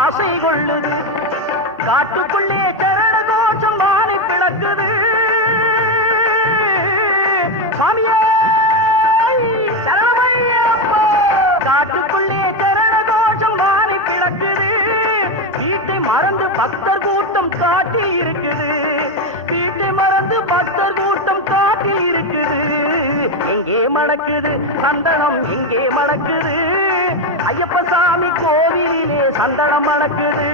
ஆசை கொள்ளுது. காட்டுக்குள்ளே சரண கோஷம் வானை பிளக்குது. சாமியே சரணமையப்பா. காட்டுக்குள்ளே சரண கோஷம் வானை பிளக்குது. வீட்டை மறந்து பக்தர் கூட்டம் காட்டி இருக்குது. வீட்டை மறந்து பக்தர் கூட்டம் காட்டி இருக்குது. எங்கே மணக்குது சந்தனம், எங்கே மணக்குது ஐயப்ப சாமி கோவிலிலே சந்தனம் மணக்குது.